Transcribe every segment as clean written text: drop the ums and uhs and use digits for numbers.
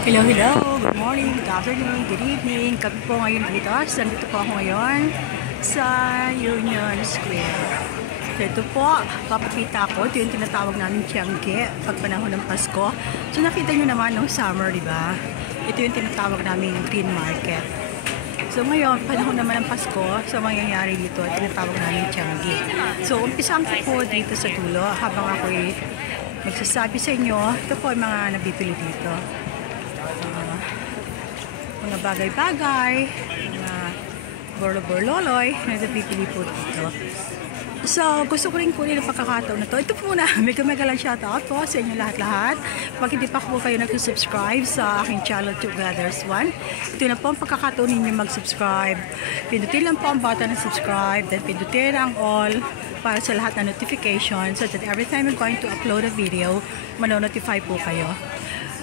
Hello, hello. Good morning, good afternoon, good evening. Kami po ngayon dito. Nandito po ako ngayon sa Union Square. So ito po, papakita ko. Ito yung tinatawag namin Tiangge pag panahon ng Pasko. So nakita nyo naman ng summer, di ba? Ito yung tinatawag namin green market. So ngayon, panahon naman ng Pasko, so mangyayari dito, tinatawag namin Tiangge. So umpisang ko po dito sa dulo habang ako'y magsasabi sa inyo, ito po yung mga nabibili dito. Mga bagay-bagay, mga borlo-borloloy na nabibili po dito. So, gusto ko rin kunin ang pagkakataon na to. Ito po muna, mega lang shoutout po sa inyo lahat-lahat. Pag hindi pa po kayo nag-subscribe sa aking channel Togethers One, ito na po ang pagkakataon ninyo mag-subscribe. Pindutin lang po ang button ng subscribe, then pindutin ang all para sa lahat ng notification so that every time I'm going to upload a video, manonotify po kayo.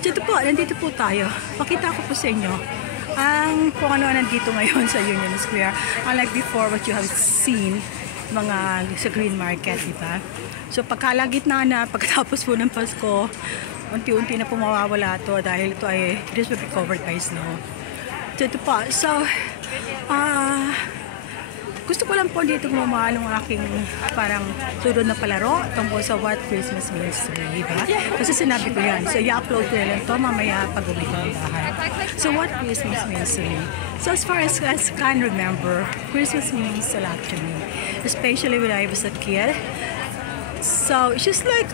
Dito po, nandito po tayo. Pakita ko po sa inyo ang kung ano nandito ngayon sa Union Square. Unlike before what you have seen mga sa green market, diba? So pagkalagitna na, pagkatapos po ng Pasko, unti-unti na po mawawala to dahil ito ay this will be covered by snow. So ito po. So gusto ko lang po dito gumawa ng aking parang sunod na palaro tungkol sa what Christmas means to me, diba? Kasi sinabi ko yan. So i-upload ko na lang ito mamaya pag uwi ko ng bahay. So what Christmas means to me? So as far as I can remember, Christmas means a lot to me. Especially when I was a kid. So it's just like,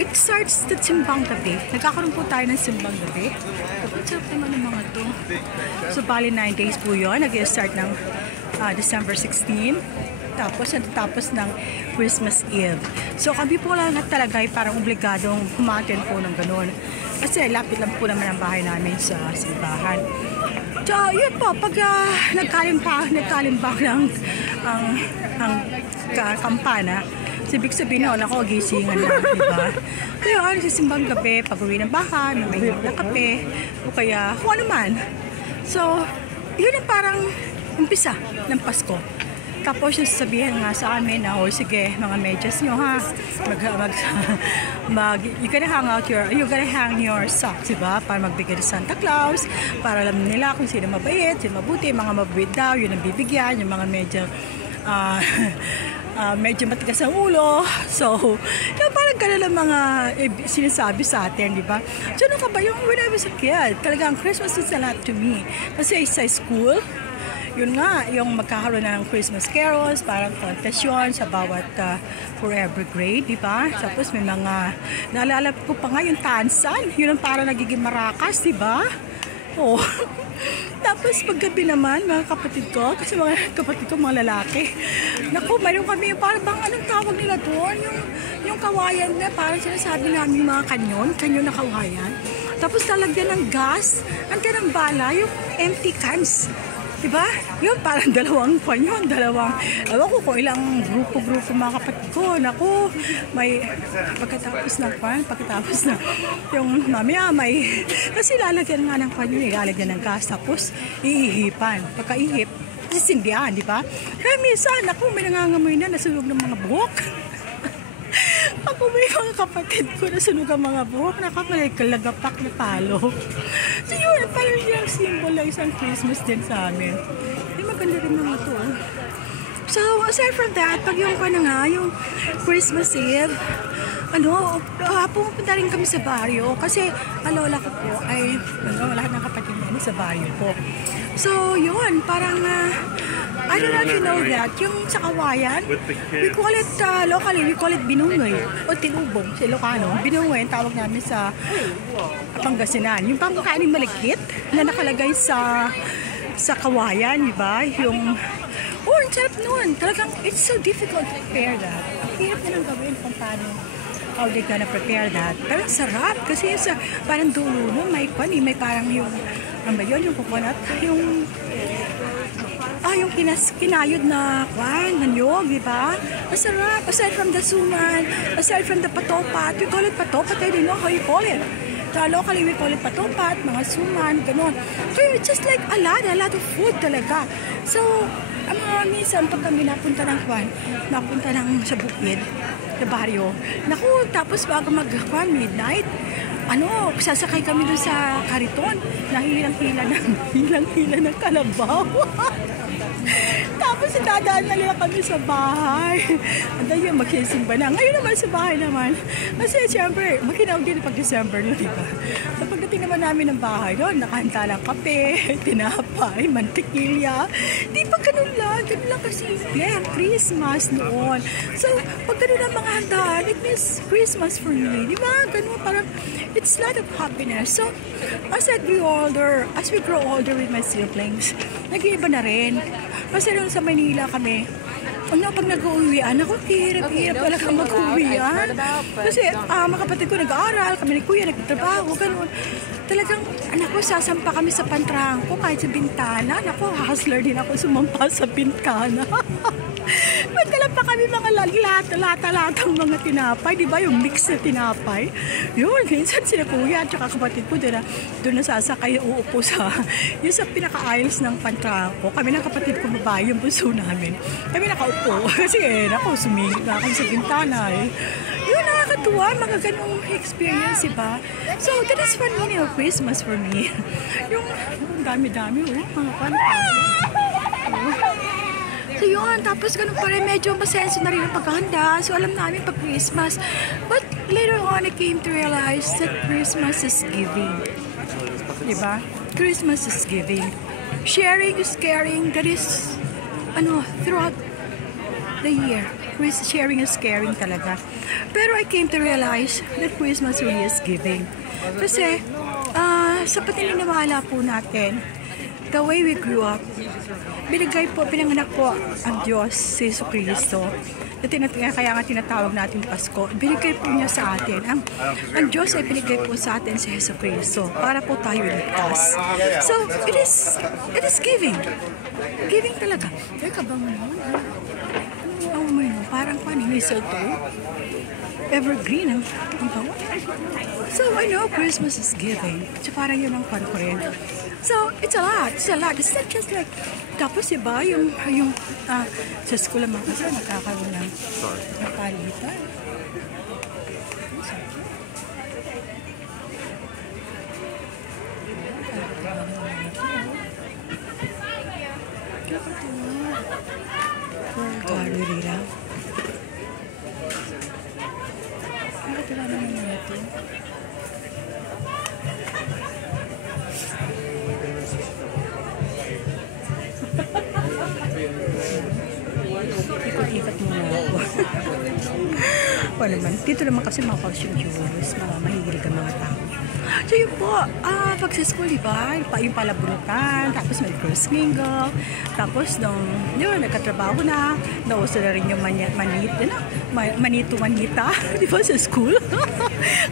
it starts the simbang gabi. Nagkakaroon po tayo ng simbang gabi. Ang sarap naman ng mga to. So bali 9 days po yun. Nag-start ng December 16, tapos ng Christmas Eve. So kami po lang talaga ay parang obligadong humatin po ng ganun. Kasi lapit lang po naman ang bahay namin sa simbahan. So yun po, pag nagkalimbang ng ang kampana, ibig sabihin na ako gisingan na, diba? Kaya sa simbang gabi, pag uwi ng bahay, may na kape, o kaya kung ano man. So yun ang parang umpisa ng Pasko. Tapos yung sasabihin nga sa amin na, sige, mga medyas nyo ha, you gotta hang your socks, diba? Para magbigay ng Santa Claus, para alam nila kung sino mabait, sino mabuti, mga mabait daw, yun ang bibigyan, yung mga medyo matigas ang ulo. So, yung parang gano'n ang mga sinasabi sa atin, di ba? So, ano ka ba? Yung when I was a kid, talagang Christmas is a lot to me. Kasi sa school, yun nga, yung magkakaroon ng Christmas carols, parang contestation sa bawat for every grade, di ba? Tapos may mga, naalala ko pa nga yung tansan, yun ang parang nagiging marakas, di ba? Oh. Tapos paggabi naman, mga kapatid ko, kasi mga kapatid ko mga lalaki, naku, mayroon kami yung parang bang anong tawag nila doon, yung kawayan na parang sinasabi namin mga kanyon na kawayan. Tapos talagyan ng gas, andiyan ng bala, yung empty cans. Diba? Yun, parang dalawang panyon, ewan ko kung ilang grupo mga kapatid ko. Naku, may pagkatapos na yung mamaya may, kasi lalagyan nga ng panyon, lalagyan ng gas, tapos iihipan. Pagkaihip, kasi sindihan, diba? Kaya minsan, naku, may nangangamoy na, nasunog ng mga buhok. Ako may mga kapatid ko na sunog ang mga buhok, nakamalay kalagapak na palo. So yun, parang yung symbol ng isang Christmas din sa amin. Ay, maganda rin mga to. So, aside from that, pag yung yung Christmas Eve, pumunta rin kami sa baryo. Kasi, lola ko po ay, lahat ng kapatid niya sa baryo po. So, yun, parang, I don't know if you know that, yung sa kawayan, we call it, locally, we call it binungoy, o tinubong, sa Ilocano. Binungoy, tawag namin sa Pangasinan. Yung pangkakain malikit na nakalagay sa kawayan, di ba? Yung, ang sarap nun. Talagang, it's so difficult to prepare that. Ang hirap na lang gawin kung paano how they gonna prepare that. Pero sarap, kasi sa parang dulo nun, may parang yung, ano ba yun, yung coconut, yung kinayod na nanyog, di ba? Masarap. Aside from the suman, aside from the patopat, we call it patopat, I don't know how you call it. So, locally, we call it patopat, mga suman, gano'n. So, it's just like a lot of food talaga. So, ang mga minsan, pag kami napunta ng sa bukid, sa baryo, naku, tapos bago midnight, sasakay kami doon sa kariton na hilang-hila ng kalabaw. Tapos dadaan na nila kami sa bahay. Anday yung magsisimba na. Ngayon naman sa bahay naman. Kasi siyempre, makinawag din pag December no, diba? So pagdating naman namin ng bahay doon, nakahanda lang kape, tinapay, mantikilya. Di ba ganun lang kasi ang Christmas noon. So pag ganun ang mga handaan, it means Christmas for me. Di ba? Ganun parang it's a lot of happiness. So as we grow older with my siblings, nag-iiba na rin. Kasi nung sa Manila kami, pag nag-uwian, ako hirap talaga mag-uwian. Kasi mga kapatid ko nag-aaral, kami ni kuya nagtatrabaho, ganun. Talagang, sasampa kami sa pantrangko kahit sa bintana. Hustler din ako sumampa sa bintana. Magdala pa kami mga lata-latang mga tinapay, di ba? Yung mix na tinapay. Yun, minsan sila kuya at saka kapatid ko doon nasasakay, uupo sa pinaka-aisles ng pantrangko. Kami ng kapatid ko babae, yung bunso namin. Kami nakaupo. Kasi sumingit na ako sa bintana eh. Yun, nakakatuwa, mga ganong experience, diba? So, that is one meaning of Christmas for me. Yung dami-dami, mga So yun, tapos ganun pa rin, medyo masenso na rin ang paghahanda. So alam namin pag Christmas. But later on, I came to realize that Christmas is giving. Diba? Christmas is giving. Sharing is caring. That is, throughout the year. Sharing is caring talaga. Pero I came to realize that Christmas really is giving. Kasi, sa patininiwala po natin, the way we grew up, pinanganak po ang Diyos, si Jesu Cristo. Kaya nga tinatawag natin Pasko. Binigay po niya sa atin. Ang Diyos ay binigay po sa atin si Jesu Cristo para po tayo ligtas. So, it is giving. Giving talaga. Teka ba mo yun? Parang mistletoe. Evergreen ang bawa. So, I know Christmas is giving. So, parang yun ang pan ko rin. So, it's a lot. It's not just like, tapos iba, yung sa school naman kasi nakakaroon ng palitan. Karurira. Nakatula naman natin. Ikot-ikot muna ako. Wala naman. Dito naman kasi mga costume jewelers, mga mahigilig ang mga tao. So yun po, pag sa school, diba, yung palabunutan, tapos may first mingle, tapos nagkatrabaho na, nauso na rin yung manito-manita, diba, sa school.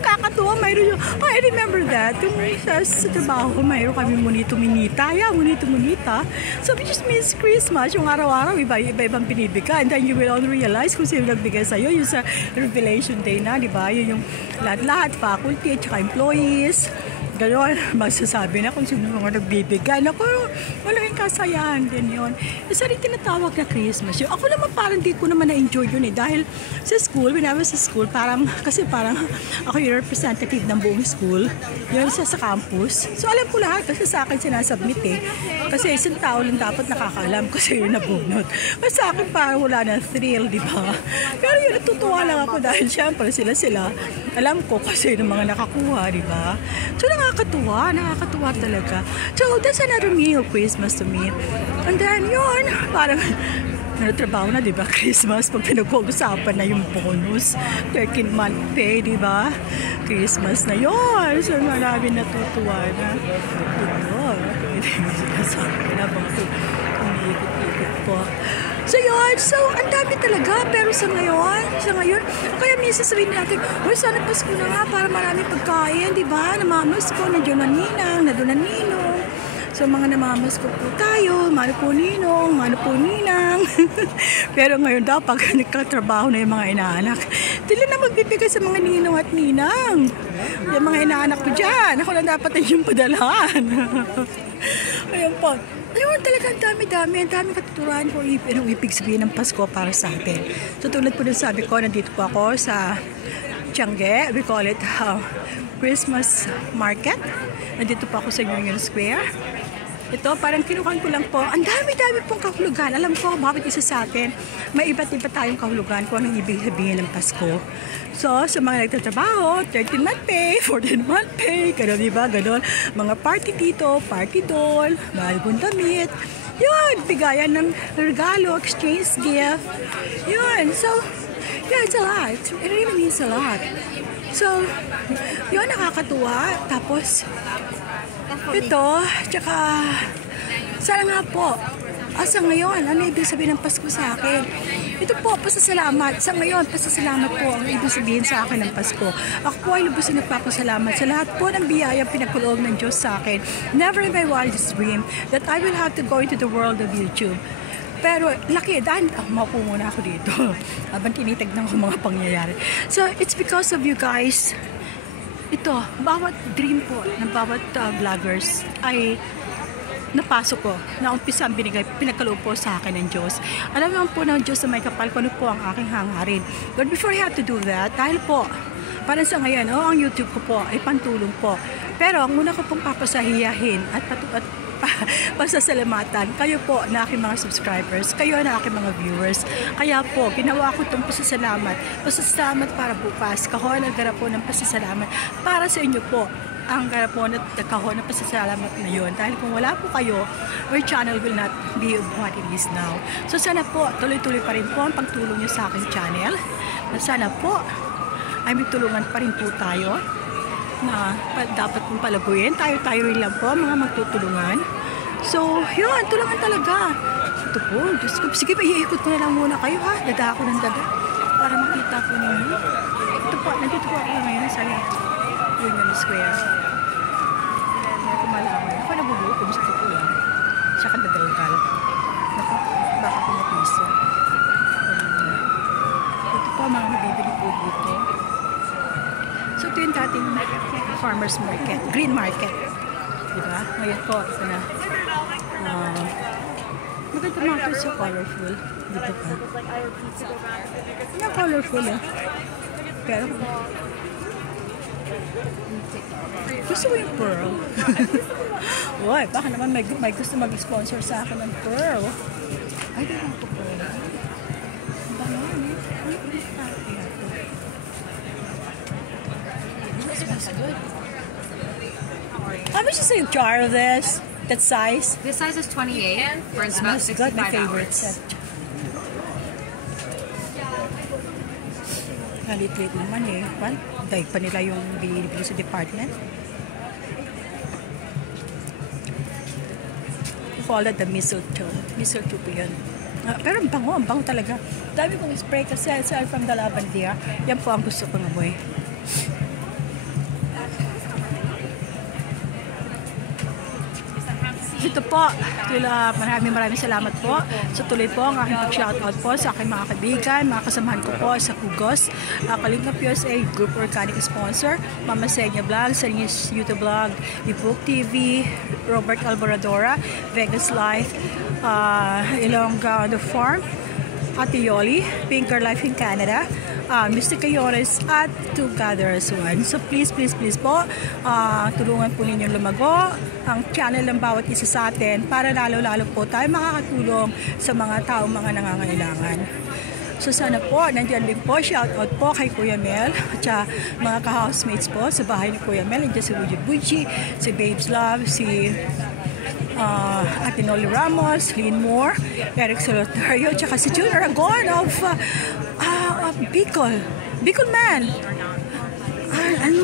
Kakatuwa, mayroon yung, I remember that, yung sa trabaho, mayroon kami munito-minita, munito-munita. So it just means Christmas, yung araw-araw, iba-ibang binibigay, and then you will only realize kung sino nagbigay sa'yo, yung sa Revelation Day na, diba, yun yung lahat, faculty, at saka employees, gano'n, magsasabi na kung sino mga nagbibigay. Naku, malaking kasayahan din yun. Isa rin tinatawag na Christmas. Ako naman parang di ko naman na-enjoy yun eh. Dahil sa school, when I was sa school, parang ako yung representative ng buong school. Yun sa campus. So alam ko lahat kasi sa akin sinasubmit eh. Kasi isang tao lang dapat nakakaalam kasi yun nabunot. Kasi sa akin parang wala na thrill, di ba? Pero yun, natutuwa lang ako dahil syempre sila. Alam ko kasi yung mga nakakuha, di ba? So nakakatuwa talaga. So that's another meal of Christmas to me. And then yun, parang trabaho na, di ba? Christmas, pag pinag-uusapan na yung bonus, 13-month pay, di ba? Christmas na yun. So marami natutuwa na. Sabi na bang umiikot-ikot po. So yun, ang dami talaga, pero sa ngayon, kaya minsan sabihin natin, sana Pasko na nga para maraming pagkain, di ba? Namamas ko, nandiyon na ninang, nandoon na ninong. So mga namamas ko po tayo, mano po ninong, mano po ninang. Pero ngayon daw, pag nagkatrabaho na yung mga inaanak, sila na magbibigay sa mga ninong at ninang. Yung mga inaanak ko dyan, ako lang dapat yung padalahan. Ayun po. Ayun, talaga ang dami katuturan ko anong ibig sabihin ng Pasko para sa atin. So tulad po din sabi ko, nandito po ako sa Tiangge. We call it Christmas Market. Nandito po ako sa Union Square. Ito, parang kinukuhan ko lang po. Ang dami-dami pong kahulugan. Alam ko, bawat isa sa atin, may iba't iba tayong kahulugan kung anong ibig sabihin ng Pasko. So, sa mga nagtatrabaho, 13-month pay, 14-month pay, gano'n, diba? Gano'n. Mga party dito, party doll, bagong damit. Yun, bigayan ng regalo, exchange gift. Yun, so, yeah, it's a lot. It really means a lot. So, yun, nakakatuwa. Tapos, ito, tsaka, sana nga po, sa ngayon, ano ibig sabihin ng Pasko sa akin? Ito po, pasasalamat. Sa ngayon, pasasalamat po ang ibig sabihin sa akin ng Pasko. Ako po ay lubos na nagpapasalamat sa lahat po ng biyaya pinagkuloob ng Diyos sa akin. Never in my wildest dream that I will have to go into the world of YouTube. Pero laki, dahil maupo muna ako dito habang tinitignan ko mga pangyayari. So, it's because of you guys. Ito, bawat dream po ng bawat vloggers ay napasok ko, na umpisa ang pinagkaloob po sa akin ng Diyos. Alam naman po ng Diyos na may kapal kung ano po ang aking hangarin. But before I have to do that, dahil po, parang sa ngayon, ang YouTube ko po ay pantulong po. Pero ang una ko pong papasahiyahin at pasasalamatan, kayo po na aking mga subscribers, kayo na aking mga viewers. Kaya po, ginawa ko itong pasasalamat. Pasasalamat para bukas. Kahon ang garap po ng pasasalamat para sa inyo po. Ang garap po na kahon ng pasasalamat na yun. Dahil kung wala po kayo, our channel will not be what it is now. So sana po, tuloy-tuloy pa rin po ang pagtulong nyo sa aking channel. Sana po, ay may tulungan pa rin po tayo na dapat pong palaguin. Tayo-tayo rin lang po, mga magtutulungan. So, yun, tulungan talaga. Ito po, Diyos ko. Sige, iikot ko na lang muna kayo, ha? Dada ako ng daga para makita po ninyo. Ito po, nandito po ako ngayon sa Union Square. Hindi ko malaman. Ako nabubuko, gusto ko yan. Siya ka nadalgal. Naku, baka ko mapiso. Ito po, mga nabibili po dito. So, ito yung dating farmer's market, green market. Diba? Ngayon po, ito na. Maganda mga ito so colorful. Dito pa. Hindi colorful eh. Pero, gusto mo yung pearl? Uy, baka naman may gusto mag-sponsor sa akin ng pearl. Ay, di lang ko pearl. Good. How much is a jar of this? That size? This size is 28. Burns about 65 my favorite hours. set. Halit-lit naman eh. Dahil pa nila yung binibili sa department. We call it the mistletoe. Mistletoe po yun. Pero ang bango talaga. Dami kong spray kasi aside from the lavender. Yan po ang gusto kong amoy. Ito po, maraming salamat po sa tuloy po ang aking pag-shoutout po sa aking mga kaibigan, mga kasamahan ko po sa Kugos, Kalingap USA Group Organic Sponsor, Mama Senya Vlog, Senius YouTube Vlog, Book TV, Robert Alboradora, Vegas Life, Ilongga on the Farm, Ate Yoli, Pinker Life in Canada, Mr. Cayores at Together as one. So please po, tulungan po ninyong lumago ang channel ng bawat isa sa atin para lalo-lalo po tayo makakatulong sa mga taong mga nangangailangan. So sana po, nandiyan din po, shoutout po kay Kuya Mel at mga ka-housemates po sa bahay ni Kuya Mel. Nandiyan si Buji Buji, si Babes Love, si Ate Noli Ramos, Lynn Moore, Eric Solotario, tsaka si June Aragon of Bicol Man.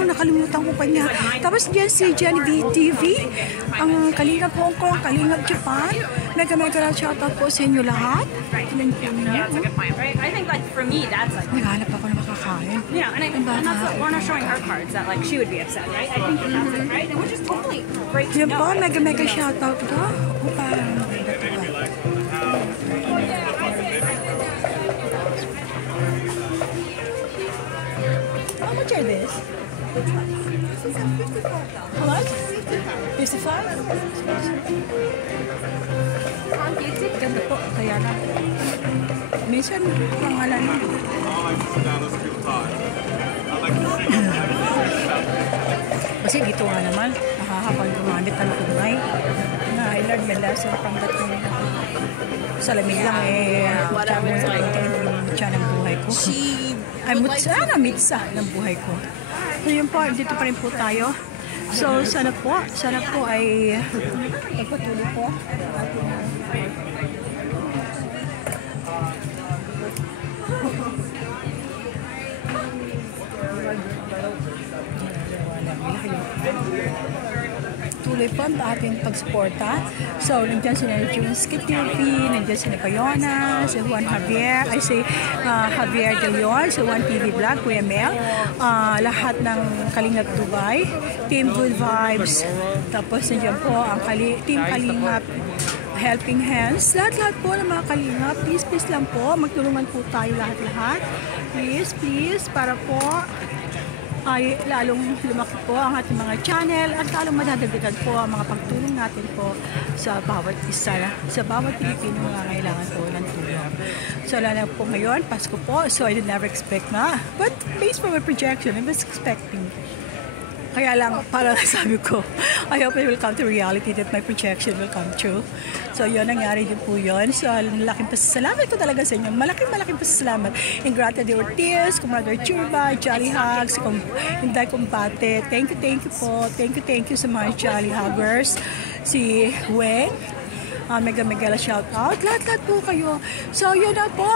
Nakalimutan ko pa niya. Tapos dyan si Jenny TV, ang Kalingap Hong Kong, Kalingap Japan. Mega shoutout po sa inyo lahat. Yeah, that's a good point, right? I think like for me, that's like. Naghanap ako na makakain. Yeah, and that's what Lorna showing her cards that like she would be upset, right? I think that's it, right? Which is totally great to Yun know. po, mega shoutout ko. How much are this? How much? 55? Ganda po. Kaya na. Minsan, pangalan. Kasi dito nga naman, nakakapag gumamit ng tunay. Na I learned my lesson from that thing. Salamin lang mutya ng buhay ko. Ay, mitsa ng buhay ko. So yun po, dito pa rin po tayo. So sana po ay magpatuloy po. Tuloy po ang ating pagsuporta. So, nandiyan si Junski TV, nandiyan si Payona, si Juan Javier, Javier De Leon, si Juan TV Vlog, Kuya Mel, lahat ng Kalingap Dubai, Team Good Vibes, tapos nandiyan po ang Team Kalingap Helping Hands, lahat po ng mga Kalingap, please lang po, magtulungan po tayo lahat, please, para po ay lalong lumaki po ang ating mga channel at lalong madadagdagan po ang mga pagtulong natin po sa bawat isa, sa bawat Pilipino na kailangan po ng tulong. So lalo po ngayon, Pasko po, so I did never expect but based on my projection, I was expecting. Kaya lang, parang sabi ko, I hope it will come to reality that my projection will come true. So, yun, nangyari din po yun. So, malaking pasasalamat ko talaga sa inyo. Malaking pasasalamat. Ingrata de Ortiz, Comadre Churba, Jolly Hugs, Inday Combate. Thank you po. Thank you sa mga Jolly Huggers. Si Weng, mega shout out. Lahat po kayo. So, yun na po.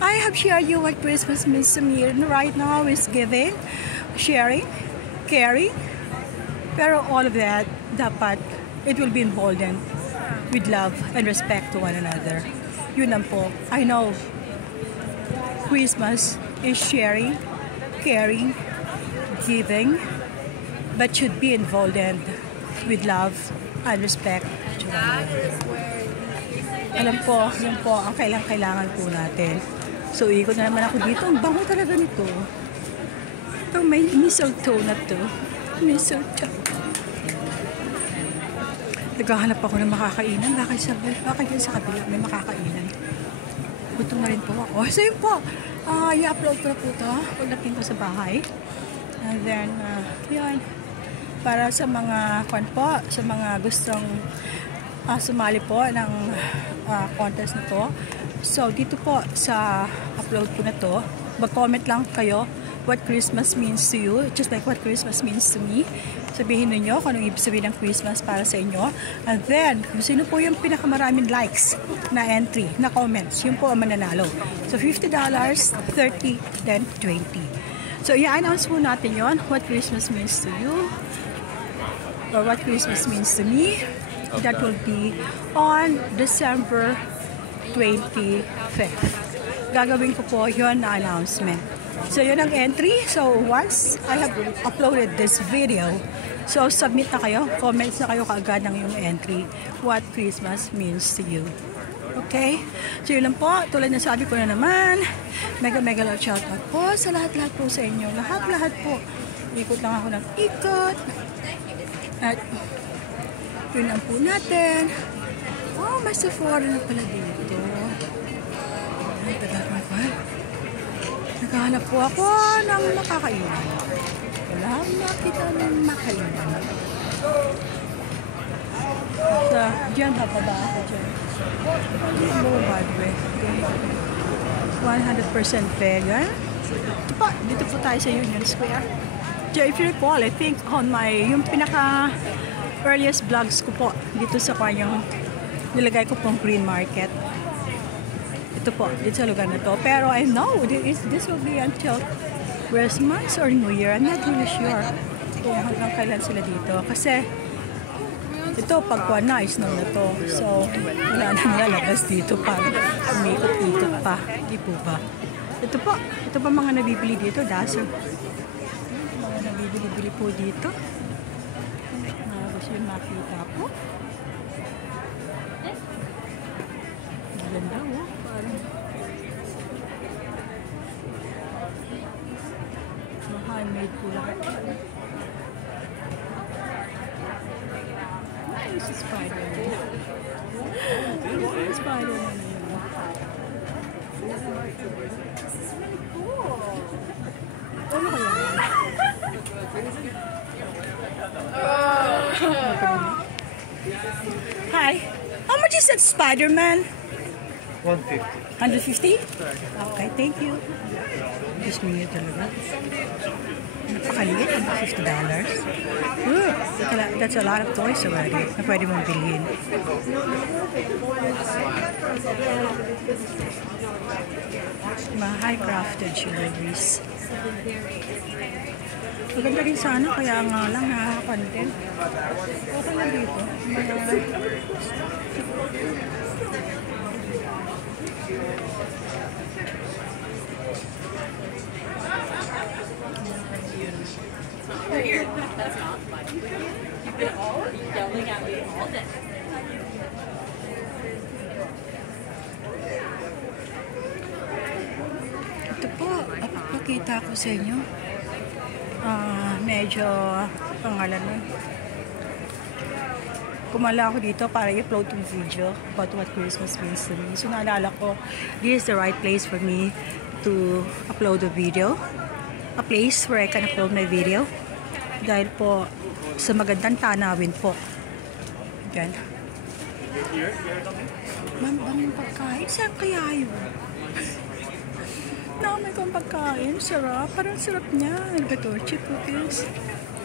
I have shared you what Christmas means to me right now is giving, sharing, caring, pero all of that dapat it will be emboldened with love and respect to one another. Yun lang po. I know Christmas is sharing, caring, giving, but should be emboldened with love and respect to one another. Alam po, yun po ang kailangan po natin. So ikot na naman ako dito. Ang bango talaga nito. Oh, may mistletoe na to. Mistletoe. Naghahanap ako ng makakainan. Bakit yun sa kabila may makakainan? Gutom na rin po ako. So yun po. I-upload ko na po ito pagdating ko sa bahay. And then, yun. Para sa mga sa mga gustong sumali po ng contest na to. So, dito po sa upload ko na to, mag-comment lang kayo what Christmas means to you, just like what Christmas means to me. Sabihin ninyo kung anong ibig sabihin ng Christmas para sa inyo. And then, kung sino po yung pinakamaraming likes na entry, na comments, yun po ang mananalo. So, $50, 30, then 20. So, i-announce po natin yon what Christmas means to you, or what Christmas means to me. That will be on December 25th. Gagawin ko po yun na announcement. So, yun ang entry. So, once I have uploaded this video, so, submit na kayo. Comments na kayo kaagad ng yung entry. What Christmas means to you. Okay? So, yun lang po. Tulad na sabi ko na naman, mega love shoutout po sa lahat po sa inyo. Lahat po. Ikot lang ako ng ikot. At, yun lang po natin. Oh, may Sephora na pala dito. Ay, tagal pa. Naghahanap po ako ng makakainan. Wala makita ng makainan. So, dyan bababa ako dyan. Low hardware. 100% vegan. Dito po tayo sa Union Square. So, if you recall, I think on my, yung pinaka earliest vlogs ko po, dito sa kanyang nilagay ko pong green market. Ito po, dito sa lugar na to. Pero I know, this will be until Christmas or New Year. I'm not really sure kung hanggang kailan sila dito. Kasi, ito, pagkuha na, snow na to. So, wala na nilalabas dito pa. Umikot-ikot pa. Di po ba? Ito po mga nabibili dito, daso. Mga nabibili po dito. Gusto yung makita po. Ganda, oh. Parang handmade po lahat. This is Spider-Man. This is Spider-Man. This is really cool. Ano kaya? Hi. How much is that Spider-Man? 150. 150? Okay, thank you. Just me talaga. Napakaliit, $50. That's a lot of toys already na pwede mong bilhin. Mga high-crafted jewelries. Maganda rin sana, kaya nga lang nakaka-content. Okay lang dito. That's not funny. You've been all yelling at me all day. Ito po, papakita ko sa inyo. Medyo pangalan nun. Kumala ako dito para i-upload yung video about what Christmas means to me. So naalala ko, this is the right place for me to upload a video. A place where I can upload my video. Dahil po sa magandang tanawin po. Yan. Ma'am, banging pagkain? Saan kaya yun? Nakamay kong pagkain. Sarap. Parang sarap niya. Ano ba ito? Chip cookies.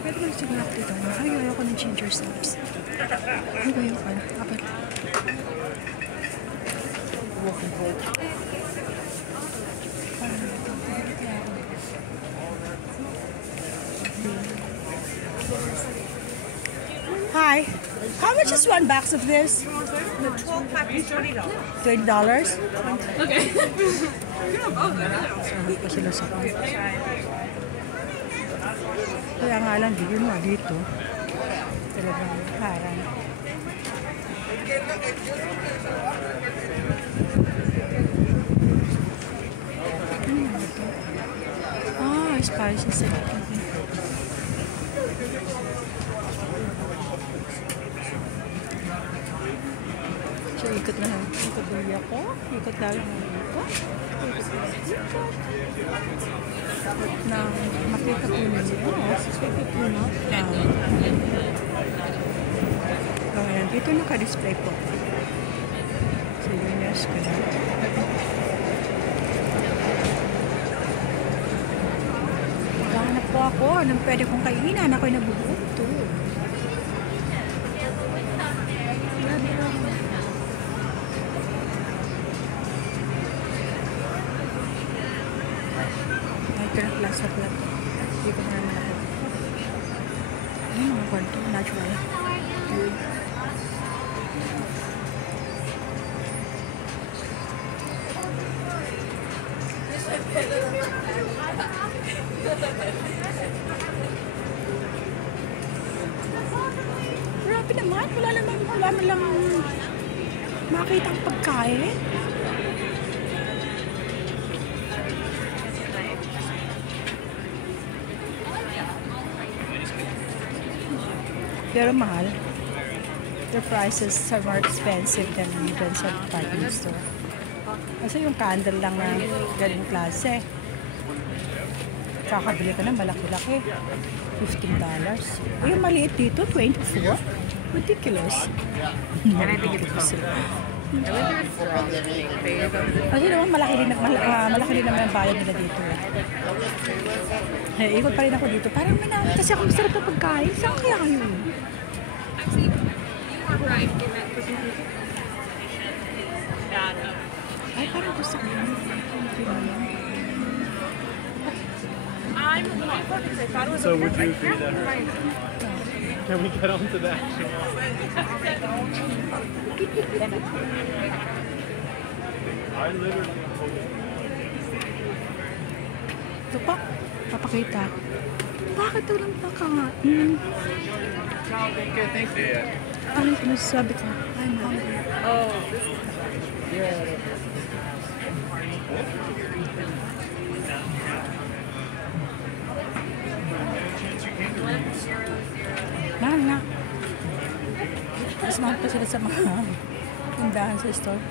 Pwede lang siguro ako dito. Ayaw ako ng ginger snaps. Ano ba yung ano? Apat. Walking hold. Hi. How much is one box of this? The 12 pack is $20. $20? Okay. You're not both Sabi pa sila sa akin. Kaya nga lang, di yun na dito. Talagang harang. Spicy salad. So, ikot na lang. Ikot ulit ako. Ikot na lang dito. Ikot na makita ko nyo. Ikot ko na. Ngayon, dito naka-display po. So, yun yes ko na. Maghanap po ako nang pwede kong kainan. Ako'y nabubuto. Last na pala. Hindi ko naman ako. Ano yung mga kwanto? Natural. Grabe naman. Wala naman lang makita ang pagkain. Pero mahal. The prices are more expensive than even sa department store. Kasi yung candle lang na ganung klase. Kakabili ka na malaki-laki. $15. Yung maliit dito, $24. Ridiculous. Ridiculous sila. Kasi naman malaki din naman ang bayad nila dito. Ikot pa rin ako dito. Parang manamit kasi ako masarap na pagkain. Saan kaya kayo? Actually, you were right in that presentation. Ay, parang gusto ko yun. I'm looking forward because I thought it was So a would you perfect agree that? Can we get on to that? I literally. Ito pa, papakita. Bakit walang pakain? Ano yung sinasabi ko? I'm hungry. Oh, Mahal na. Mas mahal pa sila sa mga tindahan sa store.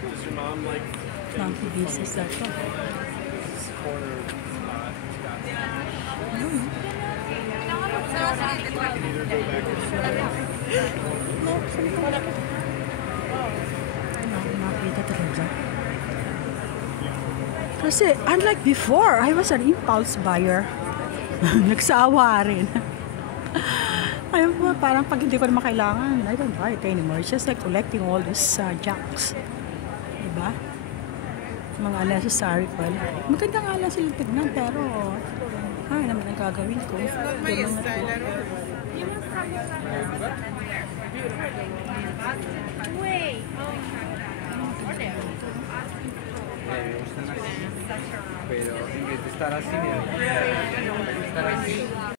Does your mom like? No. funky business na to. Corner spot. Makita talaga. Kasi unlike before, I was an impulse buyer. Nagsawa rin. Ayun po, parang pag hindi ko naman kailangan, I don't buy it anymore. It's just like collecting all these junks. Diba? Mga unnecessary pa. Maganda nga lang sila tignan, pero ay naman ang gagawin ko. Wait. Pero en vez de estar así, mira, estar así.